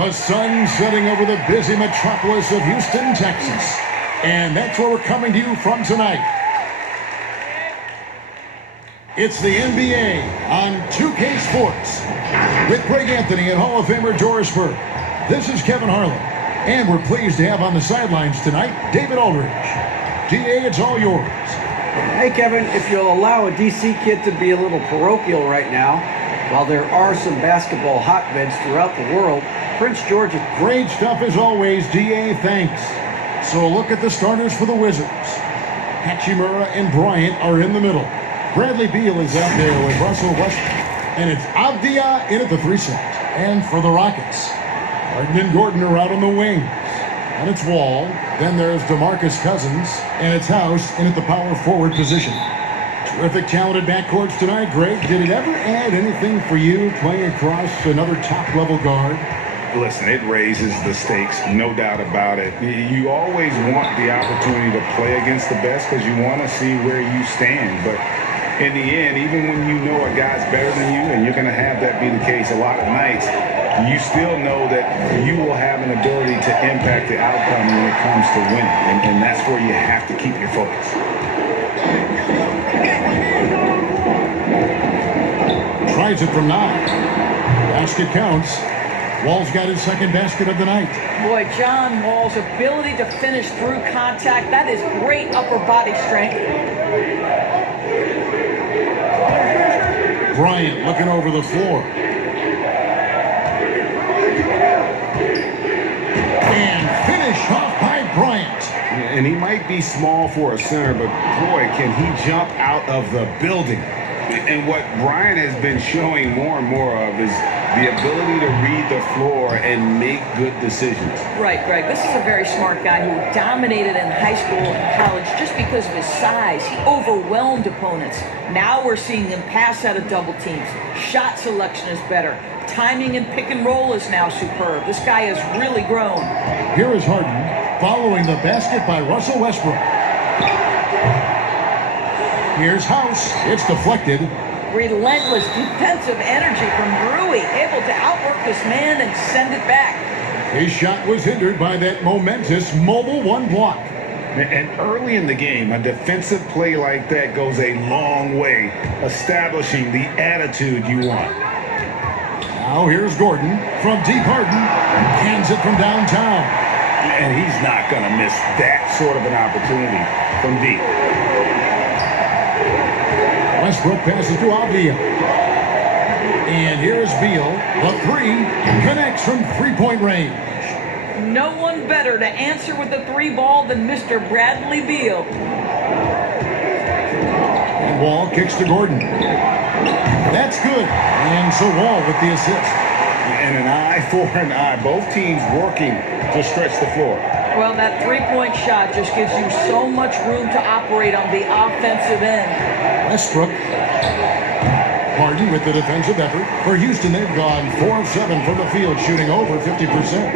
The sun setting over the busy metropolis of Houston, Texas. And that's where we're coming to you from tonight. It's the NBA on 2K Sports with Greg Anthony and Hall of Famer Doris Burke. This is Kevin Harlan, and we're pleased to have on the sidelines tonight David Aldridge. DA, it's all yours. Hey, Kevin, if you'll allow a DC kid to be a little parochial right now, while there are some basketball hotbeds throughout the world, Prince George... Great stuff as always, DA, thanks. So look at the starters for the Wizards. Hachimura and Bryant are in the middle. Bradley Beal is out there with Russell Westbrook. And it's Avdia in at the 3 slot. And for the Rockets, Harden and Gordon are out on the wings. And it's Wall. Then there's DeMarcus Cousins. And it's House in at the power forward position. Terrific talented backcourts tonight. Greg, did it ever add anything for you playing across another top-level guard? Listen, it raises the stakes, no doubt about it. You always want the opportunity to play against the best because you want to see where you stand. But in the end, even when you know a guy's better than you, and you're going to have that be the case a lot of nights, you still know that you will have an ability to impact the outcome when it comes to winning. And that's where you have to keep your focus. Tries it from 9. Basket counts. Wall's got his second basket of the night. Boy, John Wall's ability to finish through contact, that is great upper body strength. Bryant looking over the floor. And finish off by Bryant. And he might be small for a center, but boy, can he jump out of the building. And what Bryant has been showing more and more of is the ability to read the floor and make good decisions. Right, Greg. This is a very smart guy who dominated in high school and college just because of his size. He overwhelmed opponents. Now we're seeing him pass out of double teams. Shot selection is better. Timing and pick and roll is now superb. This guy has really grown. Here is Harden following the basket by Russell Westbrook. Here's House. It's deflected. Relentless defensive energy from Rui, able to outwork this man and send it back. His shot was hindered by that momentous mobile 1 block. And early in the game, a defensive play like that goes a long way, establishing the attitude you want. Now here's Gordon from deep. Harden hands it from downtown. And he's not going to miss that sort of an opportunity from deep. Westbrook passes to Avdia. And here's Beal. The 3 connects from 3-point range. No one better to answer with the 3 ball than Mr. Bradley Beal. And Wall kicks to Gordon. That's good. And so Wall with the assist. And an eye for an eye. Both teams working to stretch the floor. Well, that 3-point shot just gives you so much room to operate on the offensive end. Westbrook. Harden with the defensive effort. For Houston, they've gone 4 of 7 from the field, shooting over 50%.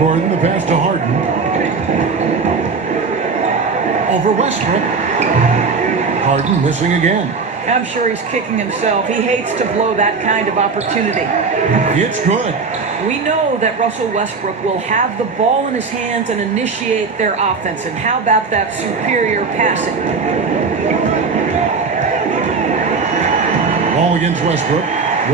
Gordon, the pass to Harden. Over Westbrook. Harden missing again. I'm sure he's kicking himself. He hates to blow that kind of opportunity. It's good. We know that Russell Westbrook will have the ball in his hands and initiate their offense. And how about that superior passing? Wall against Westbrook.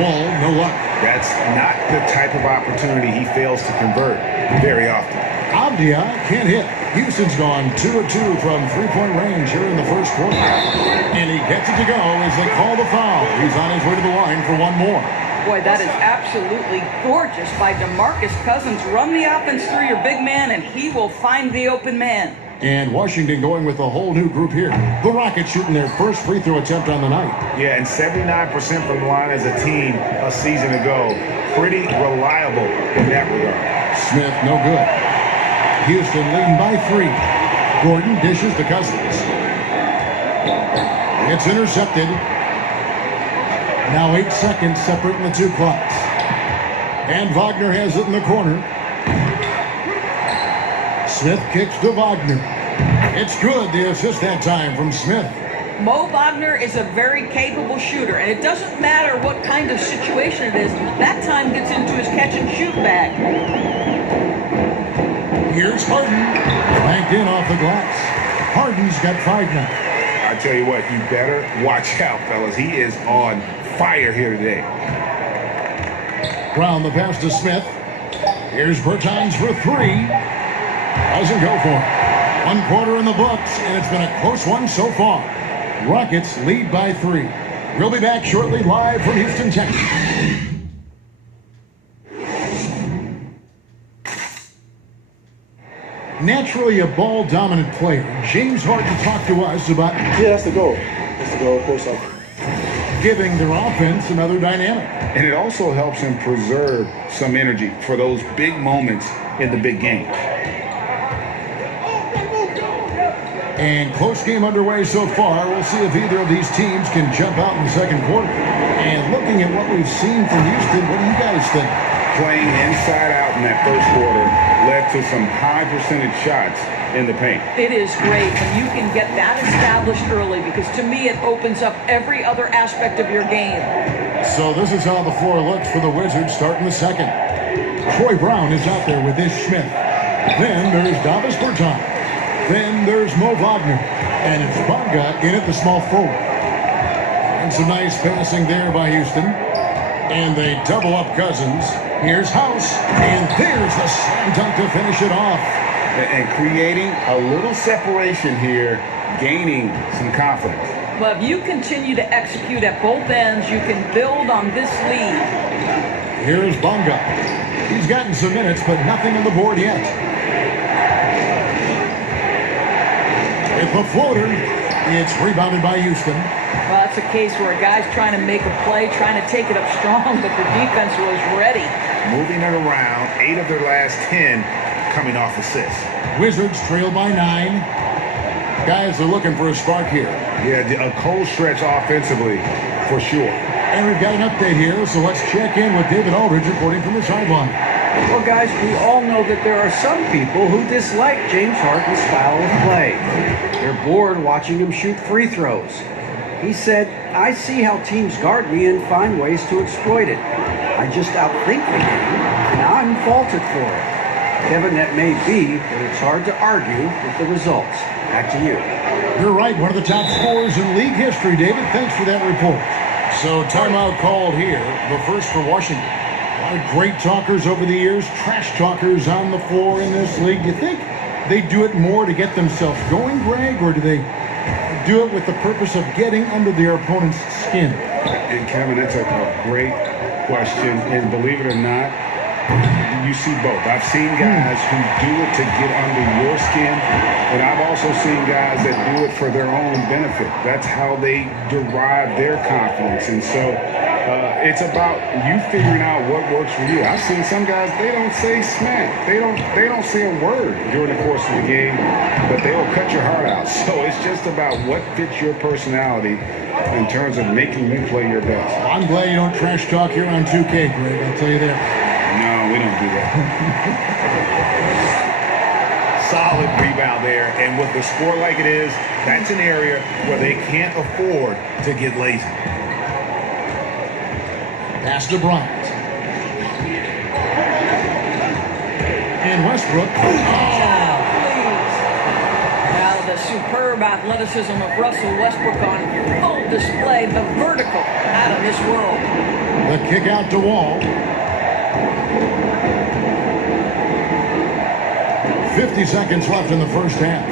Wall, no luck. That's not the type of opportunity he fails to convert very often. Avdia can't hit. Houston's gone 2 of 2 from 3-point range here in the first quarter. And he gets it to go as they call the foul. He's on his way to the line for 1 more. Boy, that is absolutely gorgeous by DeMarcus Cousins. Run the offense through your big man, and he will find the open man. And Washington going with a whole new group here. The Rockets shooting their first free throw attempt on the night. Yeah, and 79% from the line as a team a season ago. Pretty reliable in that regard. Smith, no good. Houston leading by 3. Gordon dishes to Cousins. It's intercepted. Now 8 seconds separating the 2 clocks. And Wagner has it in the corner. Smith kicks to Wagner. It's good, the assist that time from Smith. Mo Wagner is a very capable shooter, and it doesn't matter what kind of situation it is. That time gets into his catch-and-shoot bag. Here's Harden. Banked in off the glass. Harden's got 5 now. I tell you what, you better watch out, fellas. He is on fire here today. Brown the pass to Smith. Here's Bertans for 3. Doesn't go for it. 1 quarter in the books, and it's been a close one so far. Rockets lead by 3. We'll be back shortly live from Houston, Texas. Naturally a ball-dominant player, James Harden talked to us about that's the goal. That's the goal, of course. giving their offense another dynamic. And it also helps him preserve some energy for those big moments in the big game. And close game underway so far. We'll see if either of these teams can jump out in the second quarter. And looking at what we've seen from Houston, what do you guys think? Playing inside out in that first quarter led to some high percentage shots in the paint. It is great when you can get that established early, because to me it opens up every other aspect of your game. So this is how the floor looks for the Wizards starting the second. Troy Brown is out there with Ish Smith. Then there's Davis Bertans. Then there's Mo Wagner. And it's Bonga in at the small forward. And some nice passing there by Houston. And they double up Cousins. Here's House. And there's the slam dunk to finish it off. And creating a little separation here, gaining some confidence. Well, if you continue to execute at both ends, you can build on this lead. Here's Bonga. He's gotten some minutes, but nothing on the board yet. With the floater, it's rebounded by Houston. Well, that's a case where a guy's trying to make a play, trying to take it up strong, but the defense was ready. Moving it around, 8 of their last 10 coming off assists. Wizards trail by 9. Guys are looking for a spark here. Yeah, a cold stretch offensively, for sure. And we've got an update here, so let's check in with David Aldridge reporting from the sideline. Well, guys, we all know that there are some people who dislike James Harden's style of play. They're bored watching him shoot free throws. He said, "I see how teams guard me and find ways to exploit it. I just outthink the game, and I'm faulted for it." Kevin, that may be, but it's hard to argue with the results. Back to you. You're right, one of the top scorers in league history, David. Thanks for that report. So timeout called here, the first for Washington. A lot of great talkers over the years, trash talkers on the floor in this league. Do you think they do it more to get themselves going, Greg, or do they do it with the purpose of getting under their opponent's skin? And Kevin, that's a great question. And believe it or not, you see both. I've seen guys who do it to get under your skin, but I've also seen guys that do it for their own benefit. That's how they derive their confidence. And so it's about you figuring out what works for you. I've seen some guys, they don't say smack. They don't say a word during the course of the game, but they will cut your heart out. So it's just about what fits your personality in terms of making you play your best. I'm glad you don't trash talk here on 2K, Greg. I'll tell you that. No, we don't do that. Solid rebound there, and with the score like it is, that's an area where they can't afford to get lazy. Pass to Bryant. And Westbrook. Now the superb athleticism of Russell Westbrook on full display, the vertical out of this world. The kick out to Wall. 50 seconds left in the first half.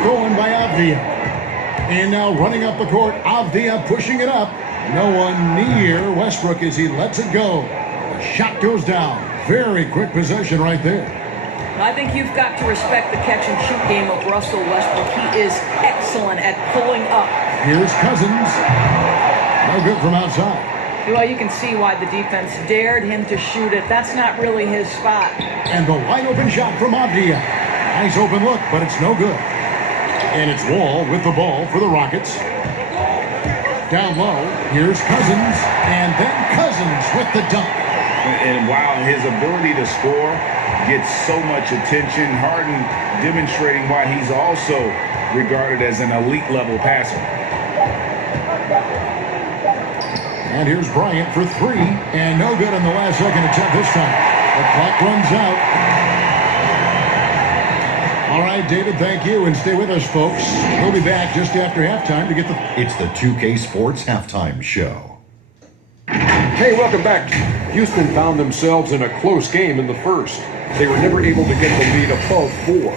Stolen by Avdia. And now running up the court, Avdia pushing it up. No one near Westbrook as he lets it go. The shot goes down. Very quick possession right there. I think you've got to respect the catch-and-shoot game of Russell Westbrook. He is excellent at pulling up. Here's Cousins. No good from outside. Well, you can see why the defense dared him to shoot it. That's not really his spot. And the wide open shot from Avdia. Nice open look, but it's no good. And it's Wall with the ball for the Rockets. Down low, here's Cousins. And then Cousins with the dunk. And while his ability to score gets so much attention, Harden demonstrating why he's also regarded as an elite level passer. And here's Bryant for three, and no good on the last second attempt this time. The clock runs out. All right, David, thank you, and stay with us, folks. We'll be back just after halftime to get the... It's the 2K Sports Halftime Show. Hey, welcome back. Houston found themselves in a close game in the first. They were never able to get the lead above 4.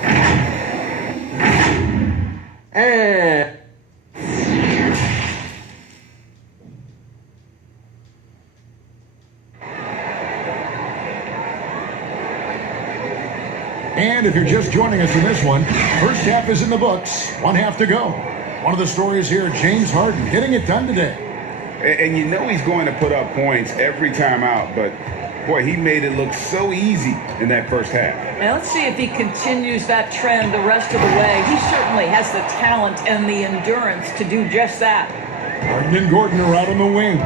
And if you're just joining us in this one, first half is in the books. 1 half to go. One of the stories here, James Harden getting it done today. And you know he's going to put up points every time out, but boy, he made it look so easy in that first half. Now let's see if he continues that trend the rest of the way. He certainly has the talent and the endurance to do just that. Harden and Gordon are out on the wings.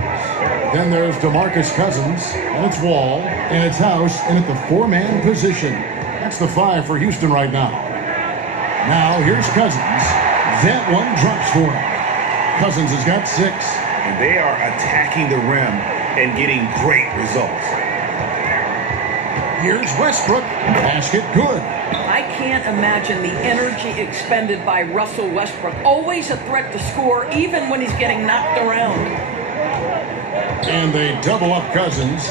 Then there's DeMarcus Cousins, and it's Wall, and it's House, and at the 4-man position. That's the 5 for Houston right now. Now here's Cousins. That one drops for him. Cousins has got 6. And they are attacking the rim and getting great results. Here's Westbrook. Basket good. I can't imagine the energy expended by Russell Westbrook. Always a threat to score, even when he's getting knocked around. And they double up Cousins.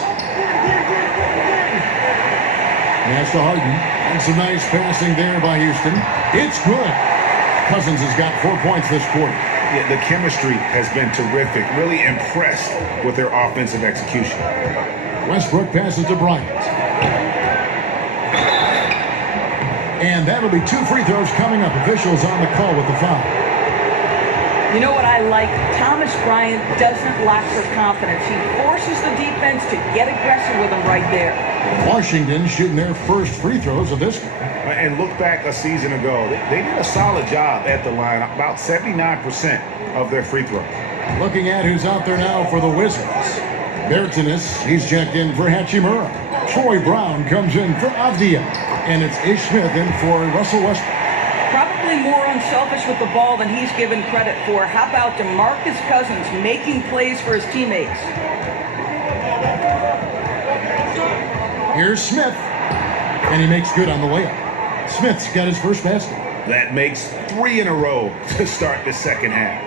Pass to Harden. And some nice passing there by Houston. It's good. Cousins has got 4 points this quarter. Yeah, the chemistry has been terrific. Really impressed with their offensive execution. Westbrook passes to Bryant. And that'll be 2 free throws coming up. Officials on the call with the foul. You know what I like? Thomas Bryant doesn't lack for confidence. He forces the defense to get aggressive with him right there. Washington shooting their first free throws of this one. And look back a season ago. They did a solid job at the line. About 79% of their free throws. Looking at who's out there now for the Wizards. Bertanis, he's checked in for Hachimura. Troy Brown comes in for Avdia. And it's Ish Smith in for Russell Westbrook. Probably more unselfish with the ball than he's given credit for. How about DeMarcus Cousins making plays for his teammates? Here's Smith. And he makes good on the layup. Smith's got his first basket. That makes 3 in a row to start the second half.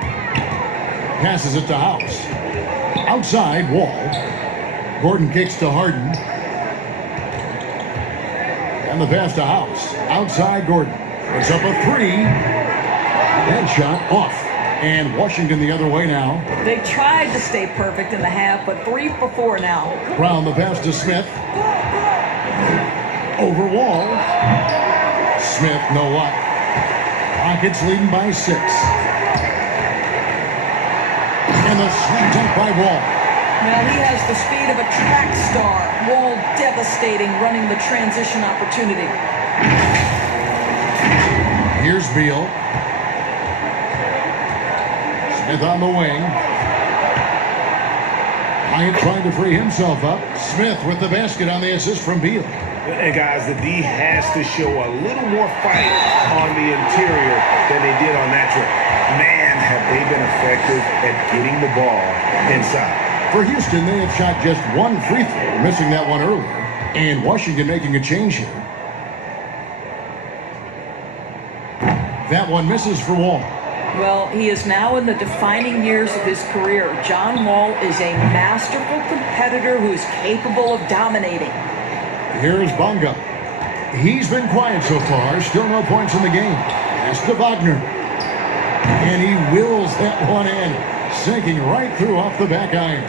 Passes it to House. Outside, Wall. Gordon kicks to Harden. And the pass to House. Outside, Gordon. Puts up a 3. That shot off. And Washington the other way now. They tried to stay perfect in the half, but 3 for 4 now. Brown the pass to Smith. Over Wall. Smith, no luck. Rockets leading by 6. And the sweep dunk by Wall. Now he has the speed of a track star. Wall devastating, running the transition opportunity. Here's Beal. Smith on the wing. Bryant trying to free himself up. Smith with the basket on the assist from Beal. And guys, the D has to show a little more fight on the interior than they did on that trip. Man, have they been effective at getting the ball inside. For Houston, they have shot just 1 free throw, missing that one earlier. And Washington making a change here. That one misses for Wall. Well, he is now in the defining years of his career. John Wall is a masterful competitor who is capable of dominating. Here's Bonga. He's been quiet so far. Still no points in the game. Pass to Wagner. And he wills that one in. Sinking right through off the back iron.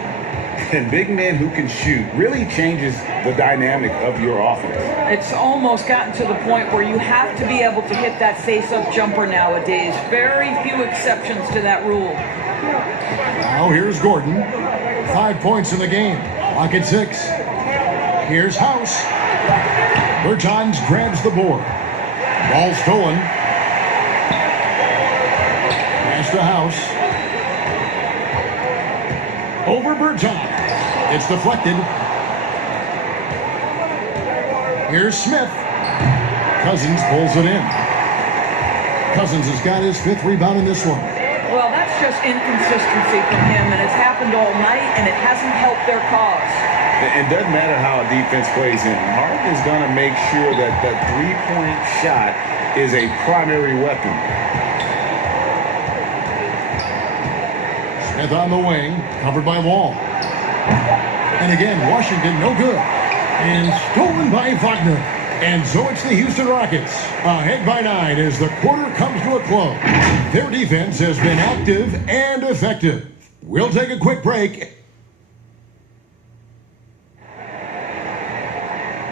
And big men who can shoot really changes the dynamic of your offense. It's almost gotten to the point where you have to be able to hit that face-up jumper nowadays. Very few exceptions to that rule. Now here's Gordon. 5 points in the game. Clock at 6. Here's House. Bertans grabs the board. Ball stolen. Pass to House. Over Bertans. It's deflected. Here's Smith. Cousins pulls it in. Cousins has got his 5th rebound in this one. Well, that's just inconsistency from him, and it's happened all night, and it hasn't helped their cause. It doesn't matter how a defense plays in. Harden is going to make sure that that three-point shot is a primary weapon. Smith on the wing, covered by Wall. And again, Washington no good. And stolen by Wagner. And so it's the Houston Rockets, ahead by 9 as the quarter comes to a close. Their defense has been active and effective. We'll take a quick break.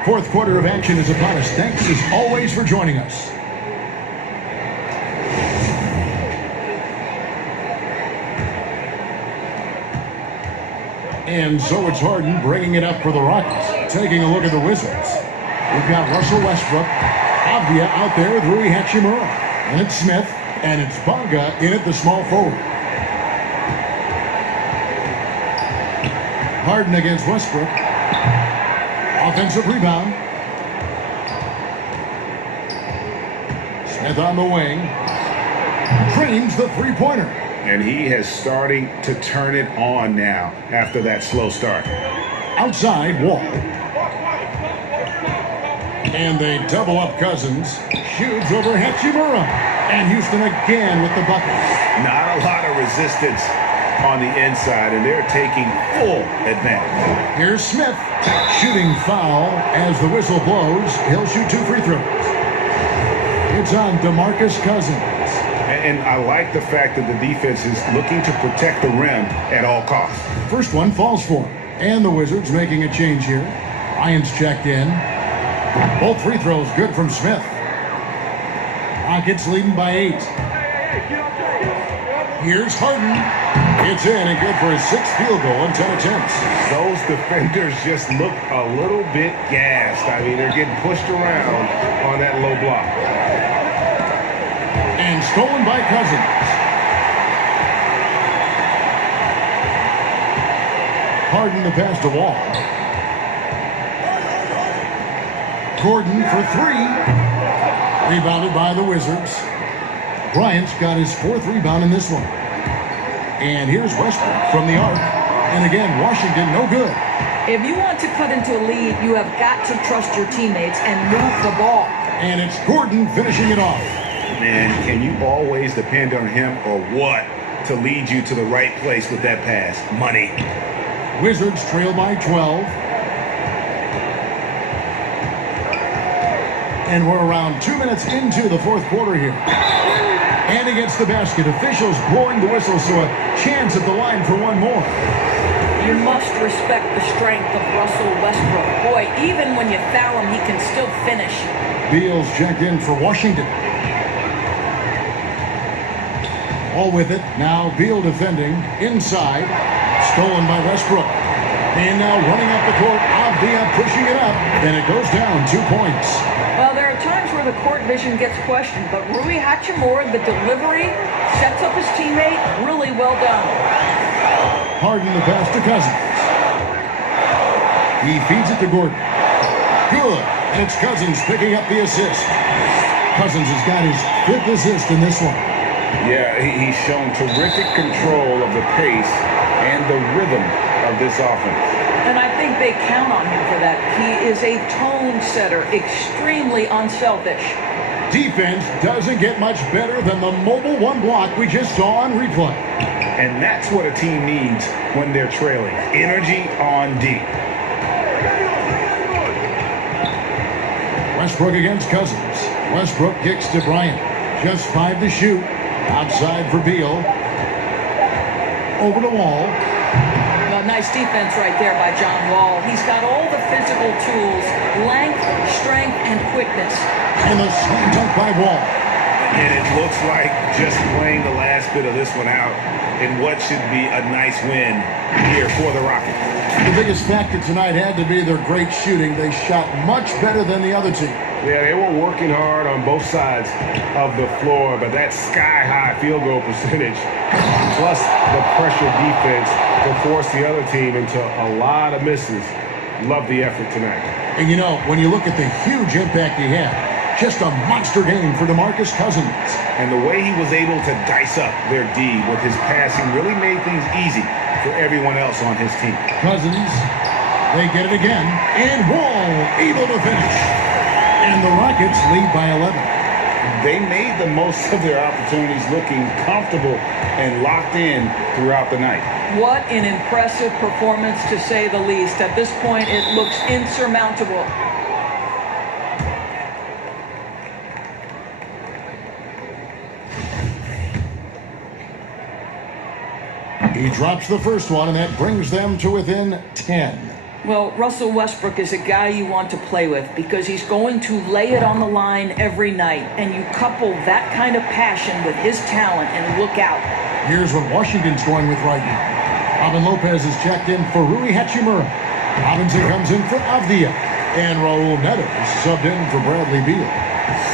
Fourth quarter of action is upon us. Thanks as always for joining us. And so it's Harden bringing it up for the Rockets. Taking a look at the Wizards. We've got Russell Westbrook, Avdia out there with Rui Hachimura. And it's Smith, and it's Bonga in at the small forward. Harden against Westbrook. Offensive rebound. Smith on the wing. Drains the three-pointer. And he has starting to turn it on now after that slow start. Outside, Wall. And they double up Cousins. Shoots over Hachimura. And Houston again with the bucket. Not a lot of resistance on the inside, and they're taking full advantage. Here's Smith. Shooting foul as the whistle blows. He'll shoot 2 free throws. It's on DeMarcus Cousins. And I like the fact that the defense is looking to protect the rim at all costs. First one falls for him. And the Wizards making a change here. Ryans checked in. Both free throws good from Smith. Rockets leading by 8. Here's Harden. It's in and good for his 6th field goal in 10 attempts. Those defenders just look a little bit gassed. I mean, they're getting pushed around on that low block. And stolen by Cousins. Harden the pass to Wall. Gordon for 3. Rebounded by the Wizards. Bryant's got his 4th rebound in this one. And here's Westbrook from the arc. And again, Washington no good. If you want to cut into a lead, you have got to trust your teammates and move the ball. And it's Gordon finishing it off. Man, can you always depend on him or what to lead you to the right place with that pass? Money. Wizards trail by 12. And we're around 2 minutes into the fourth quarter here. And against the basket, officials blowing the whistle, so a chance at the line for one more. You must respect the strength of Russell Westbrook. Boy, even when you foul him, he can still finish. Beal's checked in for Washington. All with it. Now Beal defending inside. Stolen by Westbrook. And now running up the court. Avdia pushing it up. And it goes down 2 points. Well, there are times where the court vision gets questioned, but Rui Hachimura, the delivery, sets up his teammate. Really well done. Harden the pass to Cousins. He feeds it to Gordon. Good. And it's Cousins picking up the assist. Cousins has got his 5th assist in this one. Yeah, he's shown terrific control of the pace and the rhythm of this offense. And I think they count on him for that. He is a tone setter, extremely unselfish. Defense doesn't get much better than the mobile one block we just saw on replay. And that's what a team needs when they're trailing. Energy on D. Westbrook against Cousins. Westbrook kicks to Bryant. Just 5 to shoot. Outside for Beal. Over the Wall. Well, nice defense right there by John Wall. He's got all the physical tools, length, strength, and quickness. And the slam dunk by Wall. And it looks like just playing the last bit of this one out in what should be a nice win here for the Rockets. The biggest factor tonight had to be their great shooting. They shot much better than the other team. Yeah, they were working hard on both sides of the floor, but that sky-high field goal percentage, plus the pressure defense, to force the other team into a lot of misses. Love the effort tonight. And you know, when you look at the huge impact he had, Just a monster game for DeMarcus Cousins. And the way he was able to dice up their D with his passing really made things easy for everyone else on his team. Cousins, they get it again. And Wall able to finish. And the Rockets lead by 11. They made the most of their opportunities, looking comfortable and locked in throughout the night. What an impressive performance, to say the least. At this point, it looks insurmountable. He drops the first one, and that brings them to within 10. Well, Russell Westbrook is a guy you want to play with because he's going to lay it on the line every night. And you couple that kind of passion with his talent, and look out. Here's what Washington's going with right now. Robin Lopez is checked in for Rui Hachimura. Robinson comes in for Avdia. And Raul Neto is subbed in for Bradley Beal.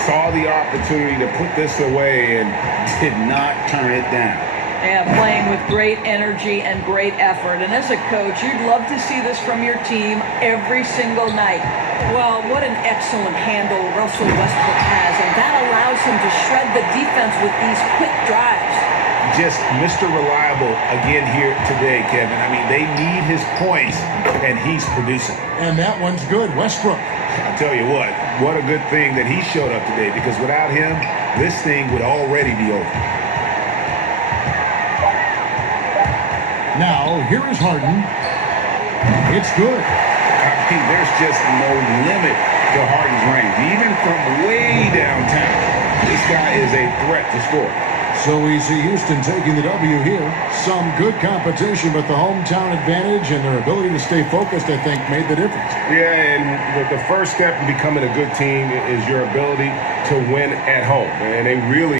Saw the opportunity to put this away and did not turn it down. Yeah, playing with great energy and great effort. And as a coach, you'd love to see this from your team every single night. Well, what an excellent handle Russell Westbrook has, and that allows him to shred the defense with these quick drives. Just Mr. Reliable again here today, Kevin. I mean, they need his points, and he's producing. And that one's good. Westbrook. I tell you what a good thing that he showed up today, because without him, this thing would already be over. Now, here is Harden. It's good. I mean, there's just no limit to Harden's range. Even from way downtown, this guy is a threat to score. So we see Houston taking the W here. Some good competition, but the hometown advantage and their ability to stay focused, I think, made the difference. Yeah, and the first step in becoming a good team is your ability to win at home. And they really